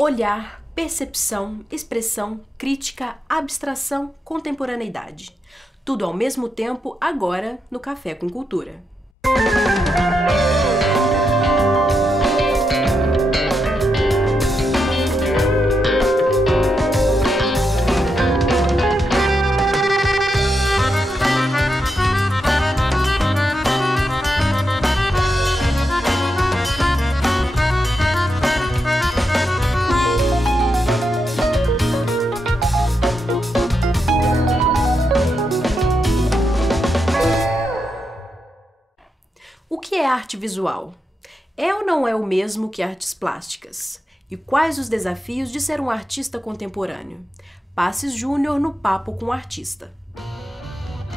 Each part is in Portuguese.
Olhar, percepção, expressão, crítica, abstração, contemporaneidade. Tudo ao mesmo tempo, agora, no Café com Cultura. O que é arte visual? É ou não é o mesmo que artes plásticas? E quais os desafios de ser um artista contemporâneo? Passes Júnior no Papo com o Artista.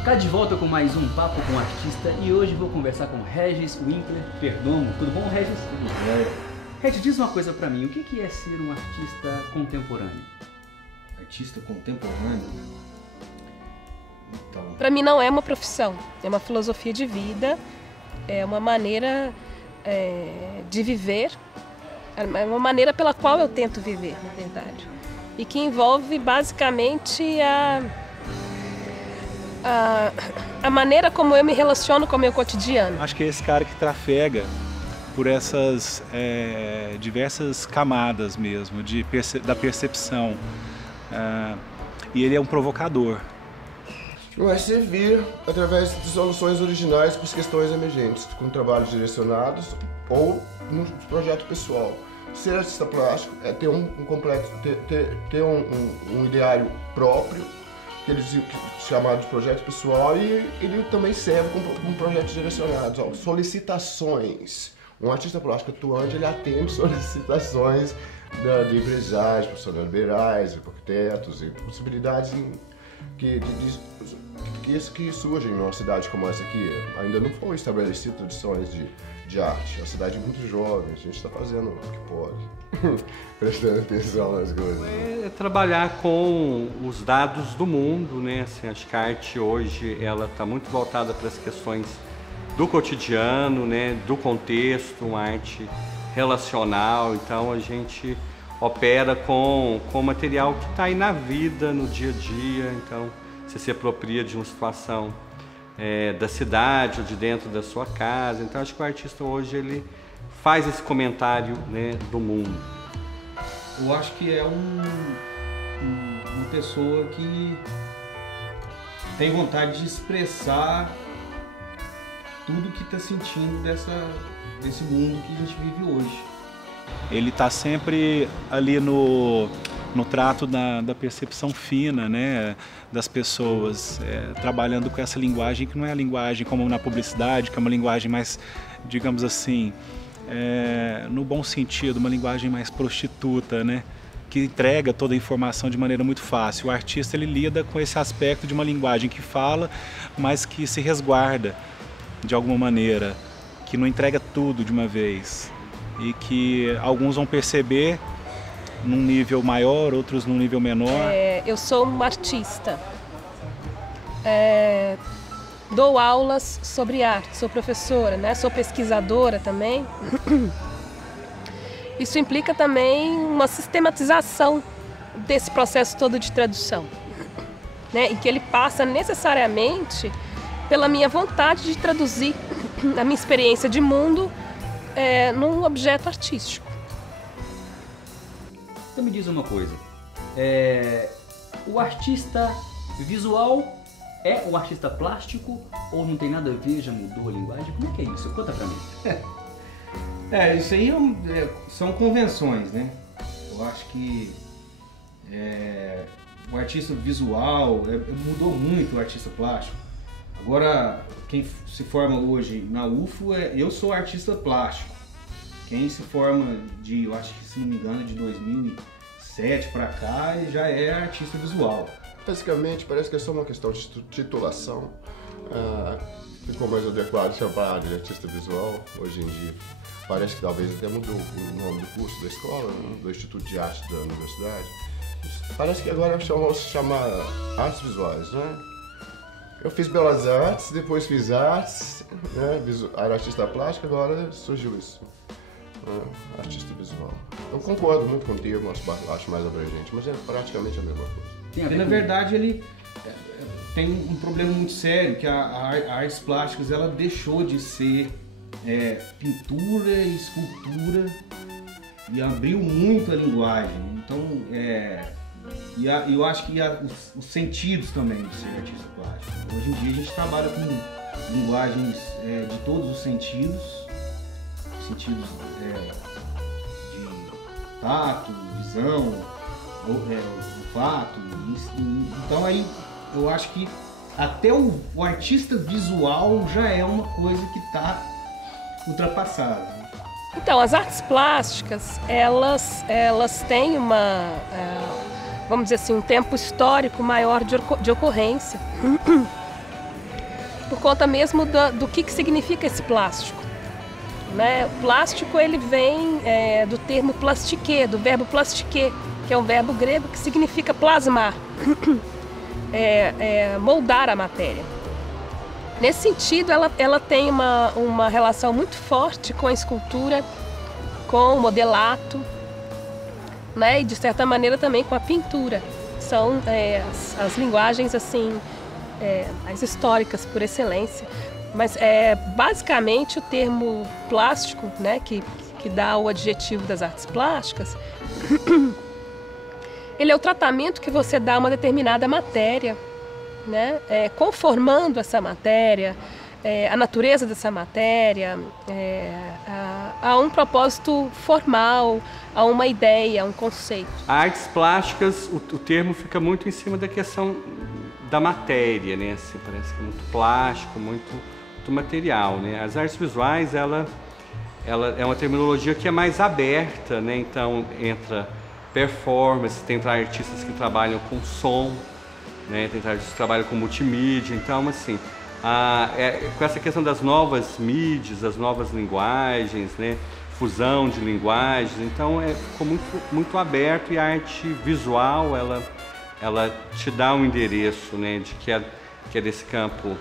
Cá de volta com mais um Papo com o Artista e hoje vou conversar com Regis Winkler Perdomo. Tudo bom, Regis? Tudo bem. Regis, diz uma coisa pra mim, o que é ser um artista contemporâneo? Artista contemporâneo? Então... Pra mim não é uma profissão, é uma filosofia de vida. É uma maneira de viver, é uma maneira pela qual eu tento viver, na verdade. E que envolve basicamente a maneira como eu me relaciono com o meu cotidiano. Acho que é esse cara que trafega por essas diversas camadas mesmo, da percepção. E ele é um provocador. Vai servir através de soluções originais para as questões emergentes, com trabalhos direcionados ou no projeto pessoal. Ser artista plástico é ter um complexo, ter um ideário próprio, que eles chamam de projeto pessoal, e ele também serve como projetos direcionados. Ó, solicitações. Um artista plástico atuante, ele atende solicitações de empresários, profissionais liberais, arquitetos e possibilidades que surgem numa cidade como essa aqui. Ainda não foram estabelecidas tradições de arte. É uma cidade muito jovem, a gente está fazendo o que pode, prestando atenção nas coisas. É trabalhar com os dados do mundo, né? Assim, acho que a arte hoje ela está muito voltada para as questões do cotidiano, né? Do contexto, uma arte relacional. Então a gente opera com material que está aí na vida, no dia a dia. Então você se apropria de uma situação da cidade ou de dentro da sua casa. Então acho que o artista hoje ele faz esse comentário, né, do mundo. Eu acho que é uma pessoa que tem vontade de expressar tudo que está sentindo desse mundo que a gente vive hoje. Ele está sempre ali no trato da percepção fina, né, das pessoas, trabalhando com essa linguagem que não é a linguagem como na publicidade, que é uma linguagem mais, digamos assim, no bom sentido, uma linguagem mais prostituta, né, que entrega toda a informação de maneira muito fácil. O artista ele lida com esse aspecto de uma linguagem que fala, mas que se resguarda de alguma maneira, que não entrega tudo de uma vez. E que alguns vão perceber num nível maior, outros num nível menor. Eu sou uma artista, dou aulas sobre arte, sou professora, né? Sou pesquisadora também. Isso implica também uma sistematização desse processo todo de tradução, né? Em que ele passa necessariamente pela minha vontade de traduzir a minha experiência de mundo num objeto artístico. Então me diz uma coisa, o artista visual é o artista plástico ou não tem nada a ver, já mudou a linguagem? Como é que é isso? Conta pra mim. Isso aí são convenções, né? Eu acho que o artista visual mudou muito o artista plástico. Agora, quem se forma hoje na UFO, eu sou artista plástico. Quem se forma eu acho que se não me engano, de 2007 para cá, já é artista visual. Basicamente, parece que é só uma questão de titulação. Ficou mais adequado chamar de artista visual hoje em dia. Parece que talvez até mudou o nome do curso da escola, né? Do Instituto de Arte da Universidade. Parece que agora vamos chamar artes visuais, né? Eu fiz belas artes, depois fiz artes, né? Era artista plástico, agora surgiu isso. artista visual. Eu concordo muito com o termo, acho mais abrangente, mas é praticamente a mesma coisa. Porque, na verdade, ele tem um problema muito sério, que a artes plásticas ela deixou de ser pintura e escultura e abriu muito a linguagem. Então, eu acho que os sentidos também de ser artista plástico. Hoje em dia a gente trabalha com linguagens de todos os sentidos de tato, visão, olfato. Então aí eu acho que até o artista visual já é uma coisa que está ultrapassada. Então, as artes plásticas, elas têm vamos dizer assim, um tempo histórico maior de ocorrência, por conta mesmo do que significa esse plástico. Né? O plástico ele vem do termo plastiquer, do verbo plastiquer, que é um verbo grego que significa plasmar, moldar a matéria. Nesse sentido, ela tem uma relação muito forte com a escultura, com o modelato, né? E de certa maneira também com a pintura. São as linguagens assim, as históricas por excelência. Mas basicamente o termo plástico, né, que dá o adjetivo das artes plásticas, ele é o tratamento que você dá a uma determinada matéria, né, conformando essa matéria, a natureza dessa matéria, a um propósito formal, a uma ideia, a um conceito. Artes plásticas, o termo fica muito em cima da questão da matéria, né? Assim, parece que é muito plástico, muito material, né? As artes visuais, ela é uma terminologia que é mais aberta, né? Então entra performance, tem artistas que trabalham com som, né? Tem artistas que trabalham com multimídia. Então, assim, com essa questão das novas mídias, das novas linguagens, né? Fusão de linguagens, então ficou muito aberto, e a arte visual ela te dá um endereço, né? De que é desse campo,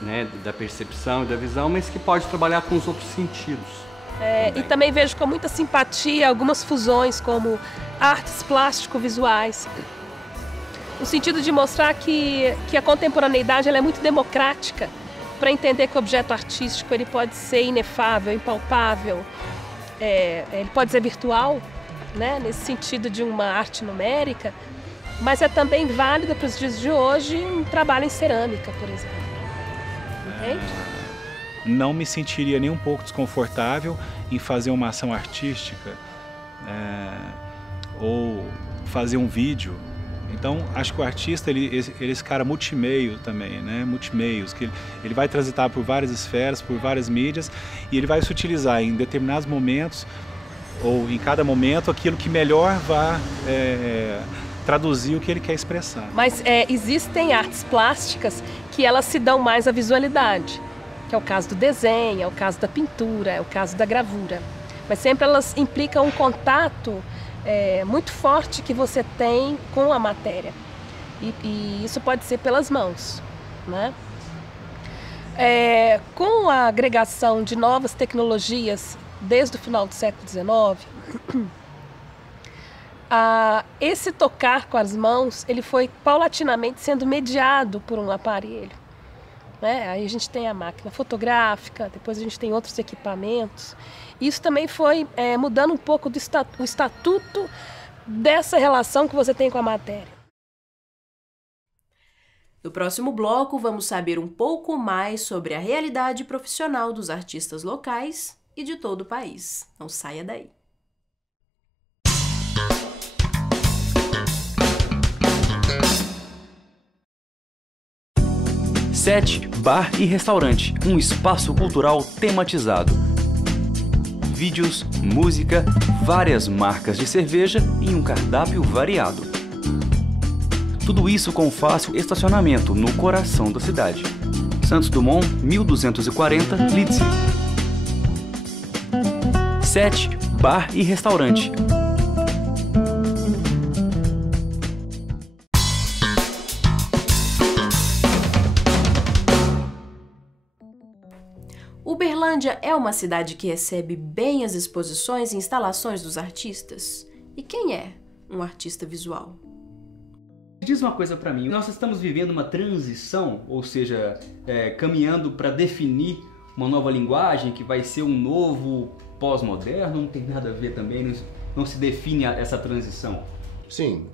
né, da percepção e da visão, mas que pode trabalhar com os outros sentidos. E também vejo com muita simpatia algumas fusões como artes plástico-visuais, no sentido de mostrar que a contemporaneidade ela é muito democrática, para entender que o objeto artístico ele pode ser inefável, impalpável, ele pode ser virtual, né, nesse sentido de uma arte numérica, mas é também válida para os dias de hoje um trabalho em cerâmica, por exemplo. Não me sentiria nem um pouco desconfortável em fazer uma ação artística ou fazer um vídeo. Então, acho que o artista, ele é esse cara multimeio também, né? Multimeios, que ele vai transitar por várias esferas, por várias mídias, e ele vai se utilizar em determinados momentos, ou em cada momento, aquilo que melhor vai traduzir o que ele quer expressar. Mas existem artes plásticas que elas se dão mais à visualidade, que é o caso do desenho, é o caso da pintura, é o caso da gravura. Mas sempre elas implicam um contato muito forte que você tem com a matéria. E isso pode ser pelas mãos, né? Com a agregação de novas tecnologias desde o final do século XIX, esse tocar com as mãos ele foi paulatinamente sendo mediado por um aparelho, né? Aí a gente tem a máquina fotográfica, depois a gente tem outros equipamentos. Isso também foi mudando um pouco o estatuto dessa relação que você tem com a matéria. No próximo bloco, vamos saber um pouco mais sobre a realidade profissional dos artistas locais e de todo o país. Não saia daí. Sete Bar e Restaurante, um espaço cultural tematizado. Vídeos, música, várias marcas de cerveja e um cardápio variado. Tudo isso com fácil estacionamento no coração da cidade. Santos Dumont, 1240, Leeds. 7 Bar e Restaurante. Uberlândia é uma cidade que recebe bem as exposições e instalações dos artistas? E quem é um artista visual? Diz uma coisa para mim, nós estamos vivendo uma transição, ou seja, caminhando para definir uma nova linguagem que vai ser um novo pós-moderno, não tem nada a ver também, não se define essa transição? Sim,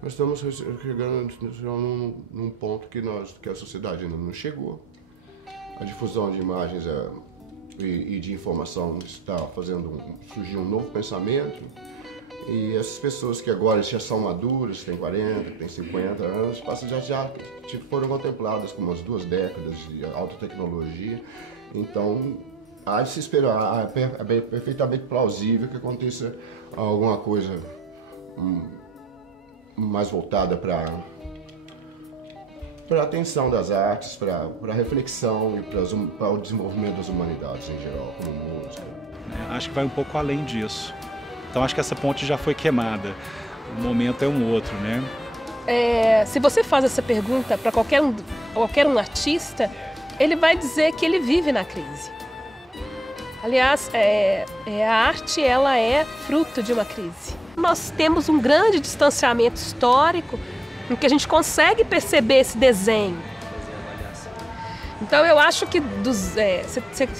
nós estamos chegando num ponto que a sociedade ainda não chegou. A difusão de imagens e de informação está fazendo surgir um novo pensamento. E essas pessoas que agora já são maduras, têm 40, têm 50 anos, já foram contempladas com umas 2 décadas de alta tecnologia. Então, há de se esperar, é perfeitamente plausível que aconteça alguma coisa mais voltada para a atenção das artes, para a reflexão e para o desenvolvimento das humanidades em geral, como música. Acho que vai um pouco além disso. Então acho que essa ponte já foi queimada. O momento é um outro, né? Se você faz essa pergunta para qualquer um artista, ele vai dizer que ele vive na crise. Aliás, a arte ela é fruto de uma crise. Nós temos um grande distanciamento histórico em que a gente consegue perceber esse desenho. Então eu acho que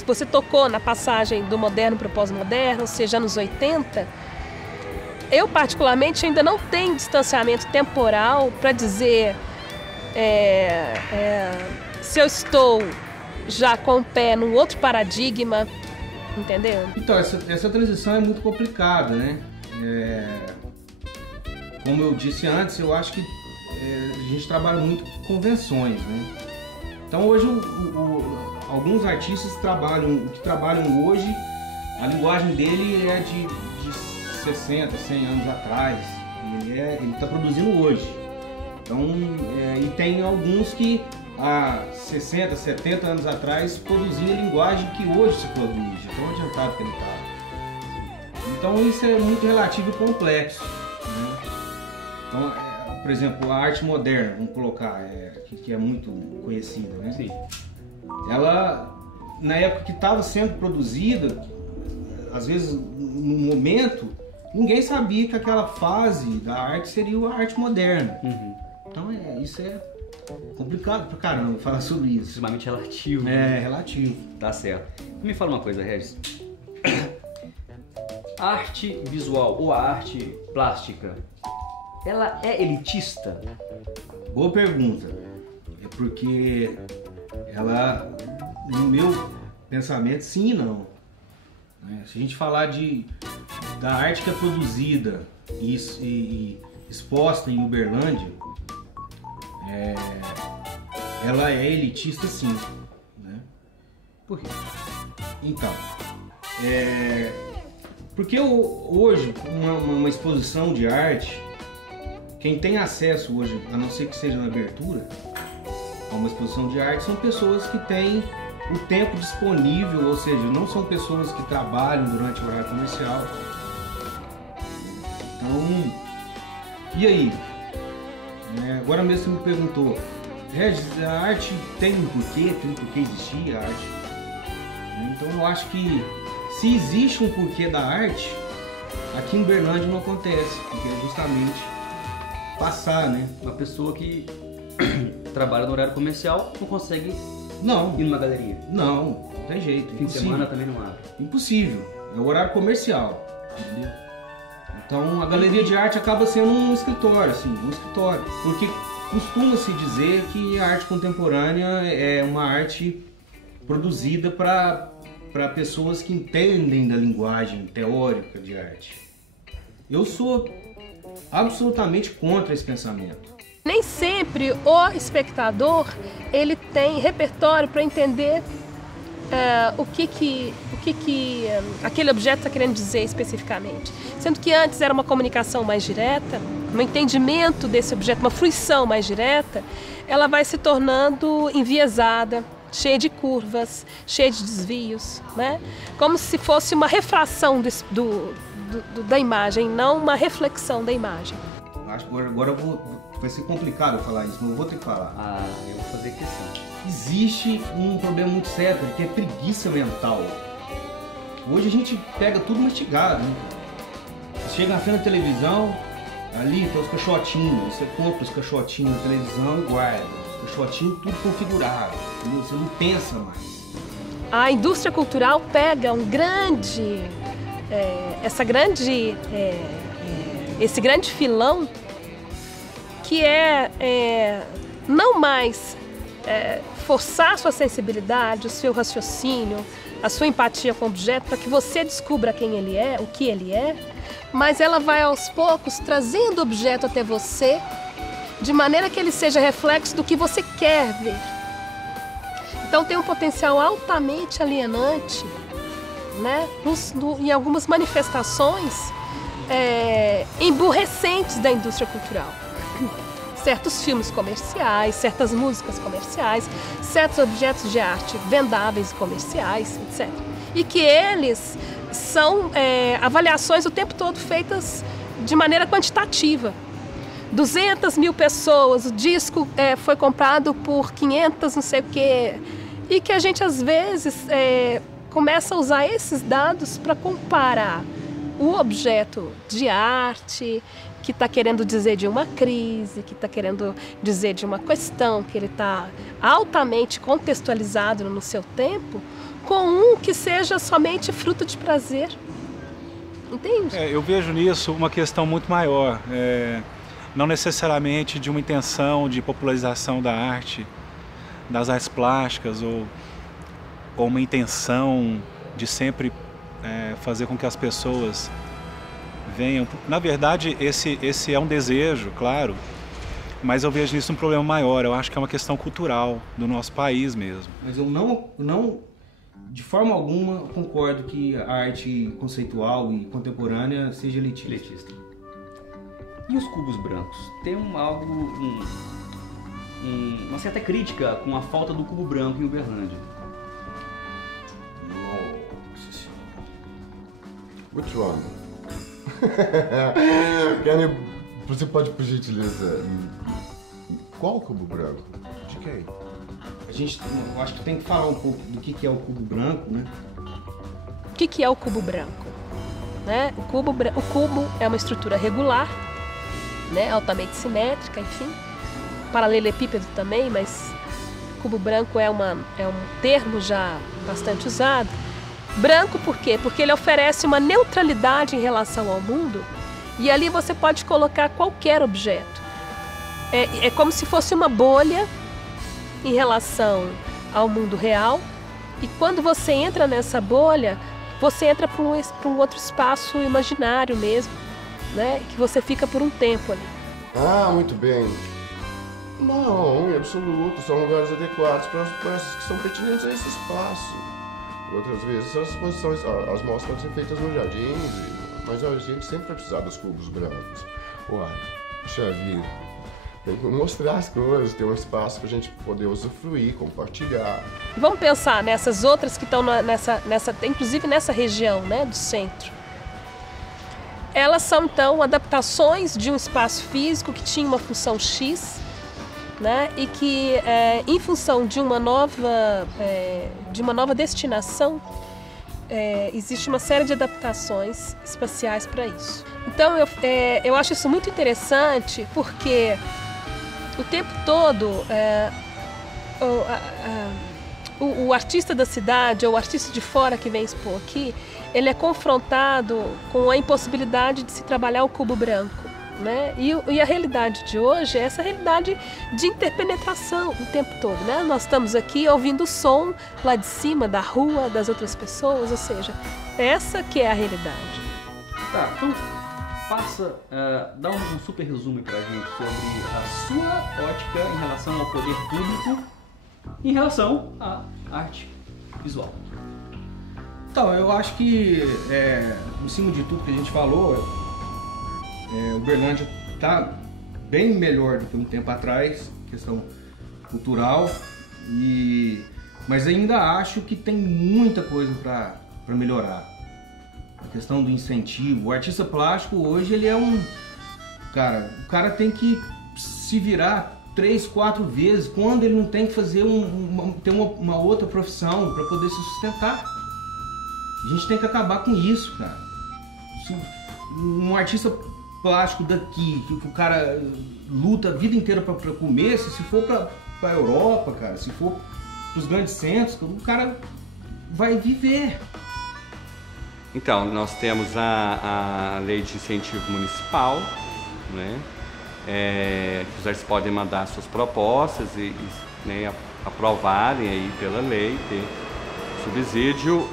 você tocou na passagem do moderno para o pós-moderno, ou seja, anos 80, eu particularmente ainda não tenho distanciamento temporal para dizer se eu estou já com o pé num outro paradigma, entendeu? Então, essa transição é muito complicada, né? Como eu disse antes, eu acho que a gente trabalha muito com convenções, né? Então hoje alguns artistas que trabalham hoje, a linguagem dele é de 60, 100 anos atrás, ele está produzindo hoje. Então, e tem alguns que há 60, 70 anos atrás produziam a linguagem que hoje se produz, tão adiantado que ele está. Então isso é muito relativo e complexo, né? Então, por exemplo, a arte moderna, vamos colocar, que é muito conhecida, né? Sim. Ela, na época que estava sendo produzida, às vezes, no momento, ninguém sabia que aquela fase da arte seria a arte moderna. Uhum. Então, isso é complicado pra caramba falar sobre isso. Extremamente relativo. É, relativo. Tá certo. Me fala uma coisa, Regis. A arte visual ou a arte plástica, ela é elitista? Boa pergunta. É porque ela, no meu pensamento, sim e não. Se a gente falar da arte que é produzida e exposta em Uberlândia, ela é elitista sim, né? Por quê? Então, porque hoje uma exposição de arte, quem tem acesso hoje, a não ser que seja na abertura, a uma exposição de arte, são pessoas que têm o tempo disponível, ou seja, não são pessoas que trabalham durante o horário comercial. Então, e aí? Agora mesmo você me perguntou, Regis, a arte tem um porquê existir a arte? Então eu acho que se existe um porquê da arte, aqui em Uberlândia não acontece, porque é justamente passar, né? Uma pessoa que trabalha no horário comercial não consegue ir numa galeria. Não tem jeito. Fim de semana também não abre. Impossível. É o horário comercial, entendeu? Então a galeria de arte acaba sendo um escritório, porque costuma-se dizer que a arte contemporânea é uma arte produzida para pessoas que entendem da linguagem teórica de arte. Eu sou absolutamente contra esse pensamento. Nem sempre o espectador ele tem repertório para entender o que aquele objeto está querendo dizer especificamente. Sendo que antes era uma comunicação mais direta, um entendimento desse objeto, uma fruição mais direta, ela vai se tornando enviesada, cheia de curvas, cheia de desvios, né? Como se fosse uma refração da imagem, não uma reflexão da imagem. acho que agora vai ser complicado eu falar isso, mas eu vou ter que falar. Ah, eu vou fazer questão. Existe um problema muito sério, que é preguiça mental. Hoje a gente pega tudo mastigado, né? Você chega na frente da televisão, ali tem os caixotinhos, você compra os caixotinhos na televisão e guarda. Os caixotinhos tudo configurado, entendeu? Você não pensa mais. A indústria cultural pega esse grande filão que não mais forçar sua sensibilidade, o seu raciocínio, a sua empatia com o objeto para que você descubra quem ele é, o que ele é, mas ela vai aos poucos trazendo o objeto até você de maneira que ele seja reflexo do que você quer ver. Então tem um potencial altamente alienante, né, em algumas manifestações emburrecentes da indústria cultural. Certos filmes comerciais, certas músicas comerciais, certos objetos de arte vendáveis e comerciais, etc. E que eles são avaliações o tempo todo feitas de maneira quantitativa. 200 mil pessoas, o disco foi comprado por 500 não sei o quê. E que a gente às vezes começa a usar esses dados para comparar o objeto de arte que está querendo dizer de uma crise, que está querendo dizer de uma questão, que ele está altamente contextualizado no seu tempo, com um que seja somente fruto de prazer. Entende? Eu vejo nisso uma questão muito maior, não necessariamente de uma intenção de popularização da arte, das artes plásticas, ou uma intenção de sempre fazer com que as pessoas venham. Na verdade, esse é um desejo, claro, mas eu vejo nisso um problema maior. Eu acho que é uma questão cultural do nosso país mesmo. Mas eu não de forma alguma, concordo que a arte conceitual e contemporânea seja elitista. E os cubos brancos? Tem uma certa crítica com a falta do cubo branco em Uberlândia. Nossa senhora. Which one? Kenny, você pode, por gentileza, qual cubo branco? De quem? Eu acho que tem que falar um pouco do que é o cubo branco, né? O que é o cubo branco? Né? O cubo é uma estrutura regular, né? Altamente simétrica, enfim. Paralelepípedo também, mas cubo branco é um termo já bastante usado. Branco por quê? Porque ele oferece uma neutralidade em relação ao mundo e ali você pode colocar qualquer objeto. É como se fosse uma bolha em relação ao mundo real, e quando você entra nessa bolha, você entra para um outro espaço imaginário mesmo, né? Que você fica por um tempo ali. Ah, muito bem. Não, em absoluto, são lugares adequados para as peças que são pertinentes a esse espaço. Outras vezes as exposições, as mostras podem ser feitas nos jardins, mas a gente sempre vai precisar dos cubos brancos. Uai, puxa vida. Tem que mostrar as coisas, ter um espaço para a gente poder usufruir, compartilhar. Vamos pensar nessas outras que estão inclusive nessa região, né, do centro. Elas são, então, adaptações de um espaço físico que tinha uma função X, né, e que, em função de uma nova destinação, existe uma série de adaptações espaciais para isso. Então, eu acho isso muito interessante, porque o tempo todo o artista da cidade ou o artista de fora que vem expor aqui, ele é confrontado com a impossibilidade de se trabalhar o cubo branco, né? E a realidade de hoje é essa realidade de interpenetração o tempo todo, né? Nós estamos aqui ouvindo o som lá de cima da rua, das outras pessoas, ou seja, essa que é a realidade. Tá, então dá um super resumo pra gente sobre a sua ótica em relação ao poder público, em relação à arte visual. Então, eu acho que, em cima de tudo que a gente falou, Uberlândia está bem melhor do que um tempo atrás, questão cultural, mas ainda acho que tem muita coisa para melhorar. A questão do incentivo. O artista plástico hoje ele é um cara. O cara tem que se virar 3, 4 vezes quando ele não tem que fazer uma outra profissão para poder se sustentar. A gente tem que acabar com isso, cara. Um artista plástico daqui, que o cara luta a vida inteira para comer, se for para Europa, cara, se for para os grandes centros, o cara vai viver. Então, nós temos a lei de incentivo municipal, né? Que os artistas podem mandar suas propostas e né, aprovarem aí pela lei, ter subsídio.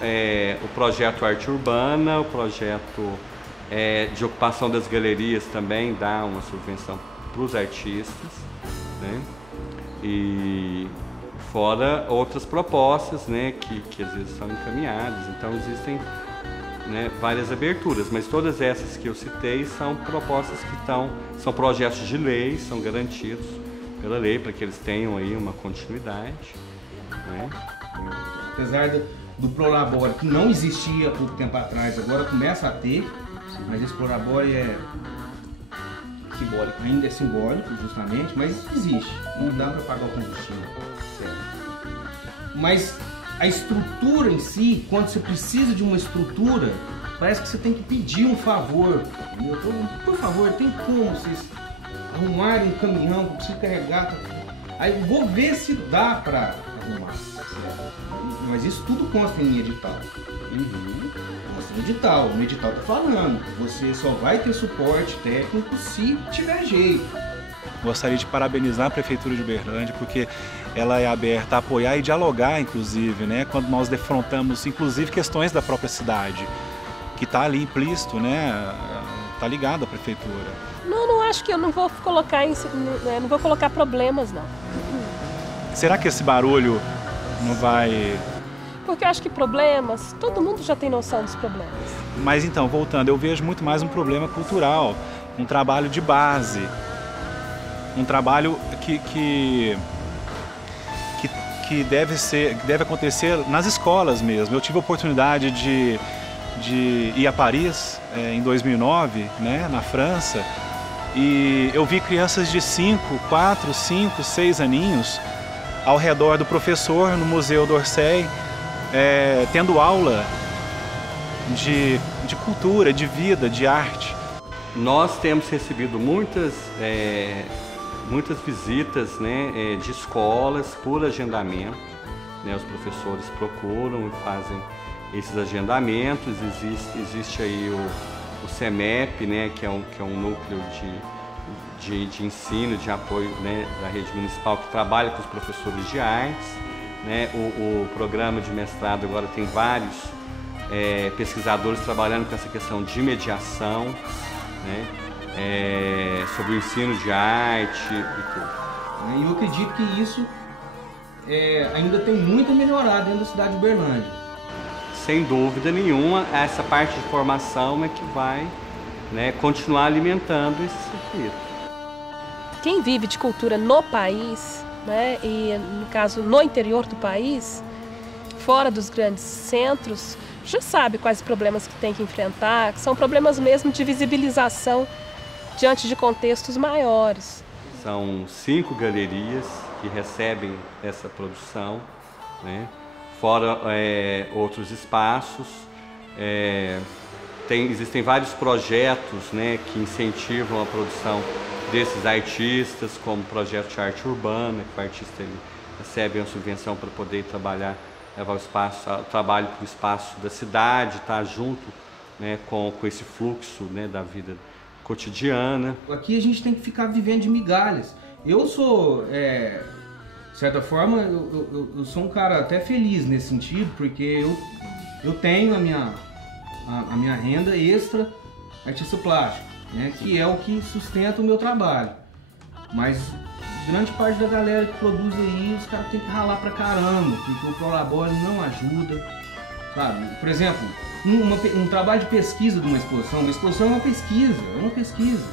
O projeto Arte Urbana, o projeto de ocupação das galerias também dá uma subvenção para os artistas, né? E fora outras propostas, né, que às vezes são encaminhadas. Então existem, né, várias aberturas, mas todas essas que eu citei são propostas que são projetos de lei, são garantidos pela lei para que eles tenham aí uma continuidade, né? Apesar do Prolabore, que não existia há pouco tempo atrás, agora começa a ter, mas esse Prolabore simbólico, ainda é simbólico, justamente, mas existe, não dá para pagar o combustível. Mas a estrutura em si, quando você precisa de uma estrutura, parece que você tem que pedir um favor. Entendeu? Por favor, tem como vocês arrumarem um caminhão para você carregar? Aí vou ver se dá para arrumar. Mas isso tudo consta em edital. Consta em edital. No edital tá falando. Você só vai ter suporte técnico se tiver jeito. Gostaria de parabenizar a Prefeitura de Uberlândia, porque ela é aberta a apoiar e dialogar, inclusive, né, quando nós defrontamos, inclusive, questões da própria cidade, que está ali implícito, né, está ligado à Prefeitura. Não acho que eu não vou colocar não vou colocar problemas, não. Será que esse barulho não vai... Porque eu acho que problemas, todo mundo já tem noção dos problemas. Mas então, voltando, eu vejo muito mais um problema cultural, um trabalho de base, um trabalho que deve acontecer nas escolas mesmo. Eu tive a oportunidade de ir a Paris em 2009, né, na França, e eu vi crianças de 5, 4, 5, 6 aninhos ao redor do professor no Museu d'Orsay, tendo aula de cultura, de vida, de arte. Nós temos recebido muitas visitas, né, de escolas por agendamento, né? Os professores procuram e fazem esses agendamentos. Existe aí o CEMEP, né, que é um núcleo de ensino, de apoio, né, da rede municipal, que trabalha com os professores de artes, né? O programa de mestrado agora tem vários pesquisadores trabalhando com essa questão de mediação, né? Sobre o ensino de arte e tudo. E eu acredito que isso ainda tem muito a melhorar dentro da cidade de Uberlândia. Sem dúvida nenhuma, essa parte de formação é que vai, né, continuar alimentando esse circuito. Quem vive de cultura no país, né, e no caso no interior do país, fora dos grandes centros, já sabe quais problemas que tem que enfrentar, que são problemas mesmo de visibilização diante de contextos maiores. São 5 galerias que recebem essa produção, né? Fora outros espaços. Existem vários projetos, né, que incentivam a produção desses artistas, como o projeto de arte urbana, que o artista recebe uma subvenção para poder trabalhar, levar o trabalho para o espaço da cidade, estar junto, né, com esse fluxo, né, da vida cotidiana. Aqui a gente tem que ficar vivendo de migalhas. Eu sou, de certa forma, eu sou um cara até feliz nesse sentido, porque eu tenho a minha renda extra artista plástico, né, que é o que sustenta o meu trabalho. Mas grande parte da galera que produz aí, os caras têm que ralar pra caramba, porque o Prolabore não ajuda, sabe? Por exemplo, um trabalho de pesquisa de uma exposição é uma pesquisa.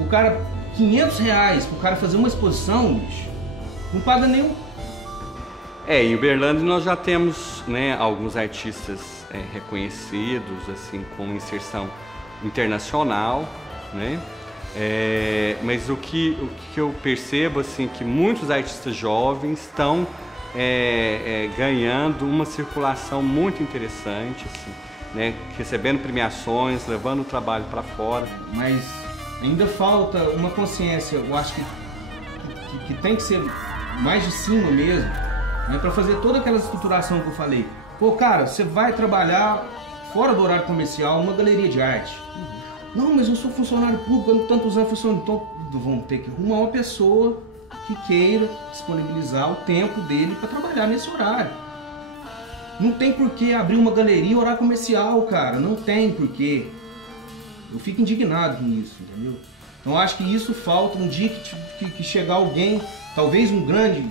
O cara, R$500 pro cara fazer uma exposição, bicho, não paga nenhum. Em Uberlândia nós já temos, né, alguns artistas reconhecidos, assim, com inserção internacional, né? Mas o que eu percebo, assim, que muitos artistas jovens estão ganhando uma circulação muito interessante, assim, né? Recebendo premiações, levando o trabalho para fora. Mas ainda falta uma consciência, eu acho que tem que ser mais de cima mesmo, né? Para fazer toda aquela estruturação que eu falei. Pô, cara, você vai trabalhar fora do horário comercial numa galeria de arte. Não, mas eu sou funcionário público, eu não tantos anos funcionando. Então vamos ter que arrumar uma pessoa que queira disponibilizar o tempo dele para trabalhar nesse horário. Não tem por que abrir uma galeria horário comercial, cara. Não tem por quê. Eu fico indignado com isso, entendeu? Então acho que isso falta um dia que chegar alguém, talvez um grande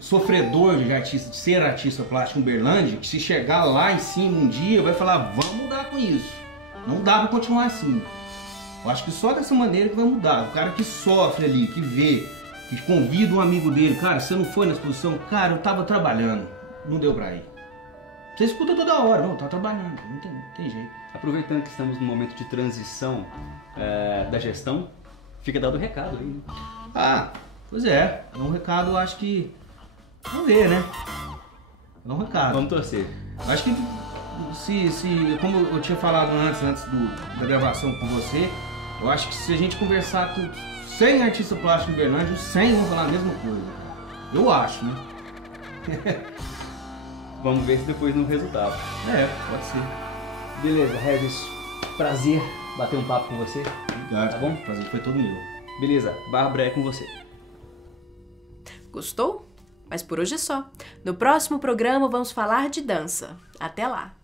sofredor de artista, de ser artista plástico em Uberlândia, que se chegar lá em cima um dia vai falar, vamos mudar com isso. Não dá pra continuar assim. Eu acho que só dessa maneira que vai mudar. O cara que sofre ali, que vê, que convida um amigo dele, cara, você não foi na exposição? Cara, eu tava trabalhando, não deu pra ir. Você escuta toda hora, não, tá trabalhando, não tem jeito. Aproveitando que estamos num momento de transição da gestão, fica dado o recado aí, né? Ah, pois é, é um recado, eu acho que... Vamos ver, né? É um recado. Vamos torcer. Eu acho que como eu tinha falado antes da gravação com você, eu acho que se a gente conversar com 100 artistas plásticos em Uberlândia, os 100 vão falar a mesma coisa. Eu acho, né? Vamos ver se depois no resultado. Pode ser. Beleza, Regis, prazer bater um papo com você. Obrigado. Tá bom? O prazer foi todo meu. Beleza, Bárbara, é com você. Gostou? Mas por hoje é só. No próximo programa vamos falar de dança. Até lá!